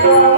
Thank you.